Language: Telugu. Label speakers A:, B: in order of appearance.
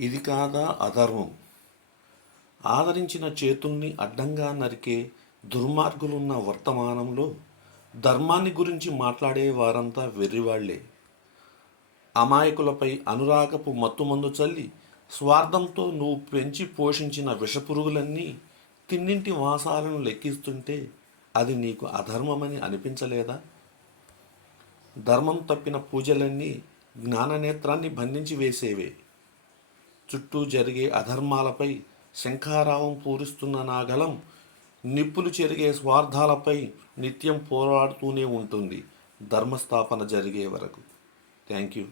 A: ఇది కాదా అధర్మం? ఆదరించిన చేతుల్ని అడ్డంగా నరికే దుర్మార్గులున్న వర్తమానంలో ధర్మాన్ని గురించి మాట్లాడే వారంతా వెర్రివాళ్ళే. అమాయకులపై అనురాగపు మత్తుమందు చల్లి స్వార్థంతో నువ్వు పెంచి పోషించిన విషపురుగులన్నీ తిన్నింటి వాసాలను లెక్కిస్తుంటే అది నీకు అధర్మమని అనిపించలేదా? ధర్మం తప్పిన పూజలన్నీ జ్ఞాననేత్రాన్ని బంధించి వేసేవే. చుట్టూ జరిగే అధర్మాలపై శంఖారావం పూరిస్తున్న నాగలం నిప్పులు చెరిగే స్వార్థాలపై నిత్యం పోరాడుతూనే ఉంటుంది. ధర్మస్థాపన జరిగే వరకు. Thank you